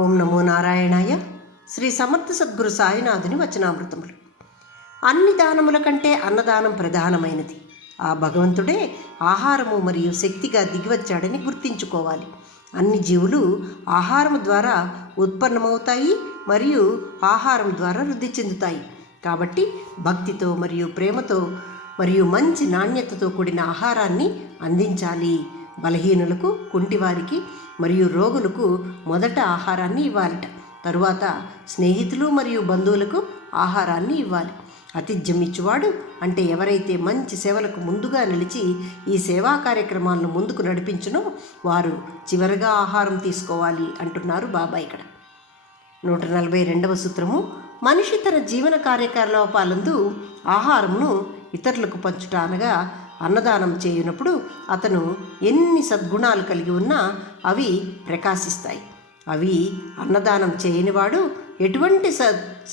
ఓం నమో నారాయణాయ. శ్రీ సమర్థ సద్గురు సాయినాథుని వచనామృతములు. అన్ని దానముల కంటే అన్నదానం ప్రధానమైనది. ఆ భగవంతుడే ఆహారము మరియు శక్తిగా దిగివచ్చాడని గుర్తించుకోవాలి. అన్ని జీవులు ఆహారం ద్వారా ఉత్పన్నమవుతాయి మరియు ఆహారం ద్వారా వృద్ధి చెందుతాయి. కాబట్టి భక్తితో మరియు ప్రేమతో మరియు మంచి నాణ్యతతో కూడిన ఆహారాన్ని అందించాలి. బలహీనులకు, కుంటివారికి మరియు రోగులకు మొదట ఆహారాన్ని ఇవ్వాలట. తరువాత స్నేహితులు మరియు బంధువులకు ఆహారాన్ని ఇవ్వాలి. ఆతిథ్యం ఇచ్చువాడు అంటే ఎవరైతే మంచి సేవలకు ముందుగా నిలిచి ఈ సేవా కార్యక్రమాలను ముందుకు నడిపించునో వారు చివరిగా ఆహారం తీసుకోవాలి అంటున్నారు బాబా. ఇక్కడ 142వ సూత్రము. మనిషి తన జీవన కార్యకలాపాలందు ఆహారమును ఇతరులకు పంచుట అనగా అన్నదానం చేయునప్పుడు అతను ఎన్ని సద్గుణాలు కలిగి ఉన్నా అవి ప్రకాశిస్తాయి. అవి అన్నదానం చేయనివాడు ఎటువంటి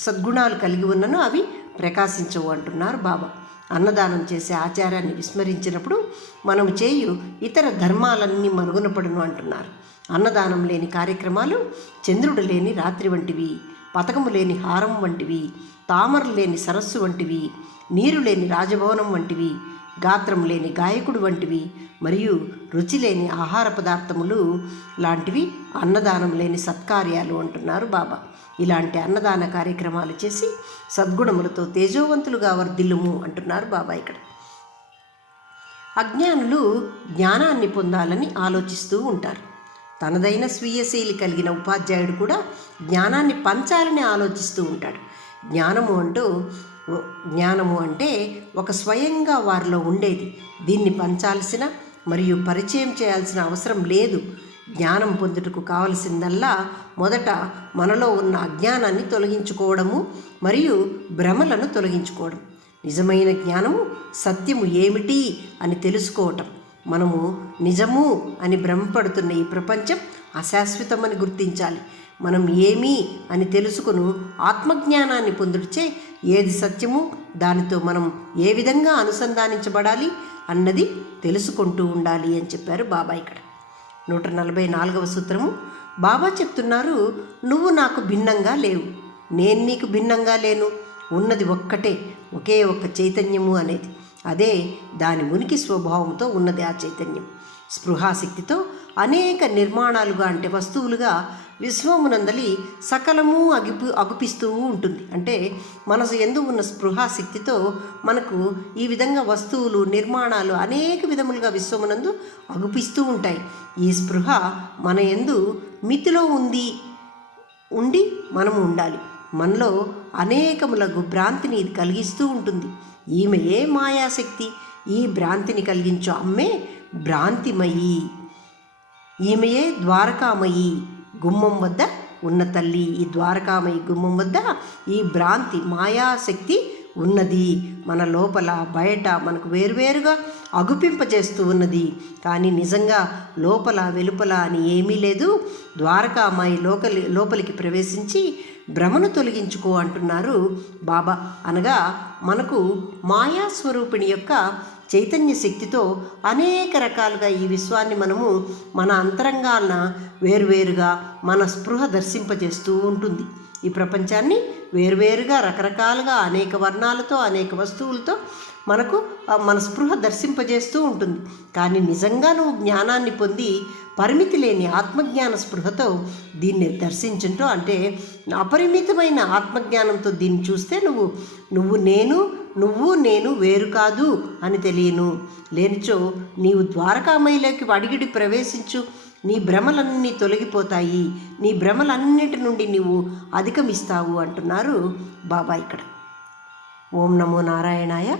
సద్గుణాలు కలిగి ఉన్ననో అవి ప్రకాశించవు అంటున్నారు బాబా. అన్నదానం చేసే ఆచారాన్ని విస్మరించినప్పుడు మనము చేయు ఇతర ధర్మాలన్నీ మరుగునపడును అంటున్నారు. అన్నదానం లేని కార్యక్రమాలు చంద్రుడు లేని రాత్రి వంటివి, పతకము లేని హారం వంటివి, తామర లేని సరస్సు వంటివి, నీరు లేని రాజభవనం వంటివి, గాత్రం లేని గాయకుడు వంటివి మరియు రుచి లేని ఆహార పదార్థములు లాంటివి అన్నదానం లేని సత్కార్యాలు అంటున్నారు బాబా. ఇలాంటి అన్నదాన కార్యక్రమాలు చేసి సద్గుణములతో తేజోవంతులుగా వర్ధిల్లుము అంటున్నారు బాబా. ఇక్కడ అజ్ఞానులు జ్ఞానాన్ని పొందాలని ఆలోచిస్తూ ఉంటారు. తనదైన స్వీయశైలి కలిగిన ఉపాధ్యాయుడు కూడా జ్ఞానాన్ని పంచాలని ఆలోచిస్తూ ఉంటాడు. జ్ఞానము అంటే ఒక స్వయంగా వారిలో ఉండేది. దీన్ని పంచాల్సిన మరియు పరిచయం చేయాల్సిన అవసరం లేదు. జ్ఞానం పొందుటకు కావలసిందల్లా మొదట మనలో ఉన్న అజ్ఞానాన్ని తొలగించుకోవడము మరియు భ్రమలను తొలగించుకోవడం. నిజమైన జ్ఞానము సత్యము ఏమిటి అని తెలుసుకోవటం. మనము నిజము అని భ్రమపడుతున్న ఈ ప్రపంచం అశాశ్వతమని గుర్తించాలి. మనం ఏమి అని తెలుసుకుని ఆత్మజ్ఞానాన్ని పొందుటచే ఏది సత్యము, దానితో మనం ఏ విధంగా అనుసంధానించబడాలి అన్నది తెలుసుకుంటూ ఉండాలి అని చెప్పారు బాబా. ఇక్కడ 144వ సూత్రము. బాబా చెప్తున్నారు, నువ్వు నాకు భిన్నంగా లేవు, నేను నీకు భిన్నంగా లేను. ఉన్నది ఒక్కటే, ఒకే ఒక్క చైతన్యము అనేది. అదే దాని ఉనికి స్వభావంతో ఉన్నది ఆ చైతన్యం. స్పృహాశక్తితో అనేక నిర్మాణాలుగా అంటే వస్తువులుగా విశ్వమునందలి సకలము అగుపిస్తూ ఉంటుంది. అంటే మనసు ఎందు ఉన్న స్పృహాశక్తితో మనకు ఈ విధంగా వస్తువులు, నిర్మాణాలు అనేక విధములుగా విశ్వమునందు అగుపిస్తూ ఉంటాయి. ఈ స్పృహ మన యందు మితిలో ఉండి మనము ఉండాలి. మనలో అనేకములకు భ్రాంతిని ఇది కలిగిస్తూ ఉంటుంది. ఈమెయే మాయాశక్తి. ఈ భ్రాంతిని కలిగించు అమ్మే భ్రాంతిమయి. ఈమెయే ద్వారకామయి, గుమ్మం వద్ద ఉన్న తల్లి. ఈ ద్వారకామయి గుమ్మం వద్ద ఈ భ్రాంతి మాయాశక్తి ఉన్నది. మన లోపల బయట మనకు వేరువేరుగా అగుపింపజేస్తూ ఉన్నది. కానీ నిజంగా లోపల వెలుపల అని ఏమీ లేదు. ద్వారకామాయి లోపలికి ప్రవేశించి భ్రమను తొలగించుకో అంటున్నారు బాబా. అనగా మనకు మాయాస్వరూపిణి యొక్క చైతన్య శక్తితో అనేక రకాలుగా ఈ విశ్వాన్ని మనము మన అంతరంగాన వేరువేరుగా మన స్పృహ దర్శింపజేస్తూ ఉంటుంది. ఈ ప్రపంచాన్ని వేరువేరుగా రకరకాలుగా అనేక వర్ణాలతో అనేక వస్తువులతో మనకు మన స్పృహ దర్శింపజేస్తూ ఉంటుంది. కానీ నిజంగా నువ్వు జ్ఞానాన్ని పొంది పరిమితి లేని ఆత్మజ్ఞాన స్పృహతో దీన్ని దర్శించుంటూ అంటే అపరిమితమైన ఆత్మజ్ఞానంతో దీన్ని చూస్తే నువ్వు నేను వేరు కాదు అని తెలియను. లేనిచో నీవు ద్వారకామయిలోకి అడిగిడి ప్రవేశించు, నీ భ్రమలన్నీ తొలగిపోతాయి, నీ భ్రమలన్నిటి నుండి నీవు అధిగమిస్తావు అంటున్నారు బాబా. ఇక్కడ ఓం నమో నారాయణాయ.